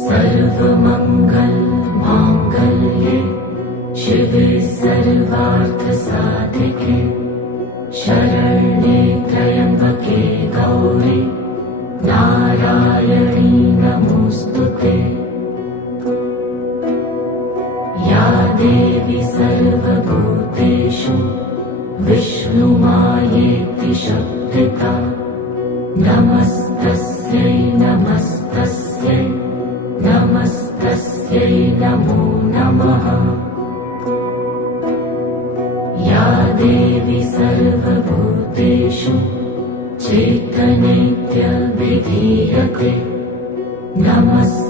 सर्वमंगल मांगल्ये शिवे सर्वार्थ साधिके शरण्ये त्र्यंबके गौरी नारायणी नमोस्तुते। या देवी सर्वभूतेषु विष्णुमायेति शक्तिता नमस्तस्यै नमस्तस्यै नमस्तस्यै नमो नमः। या देवी सर्वभूतेषु चैतन्येत्य विधीयते नमस्ते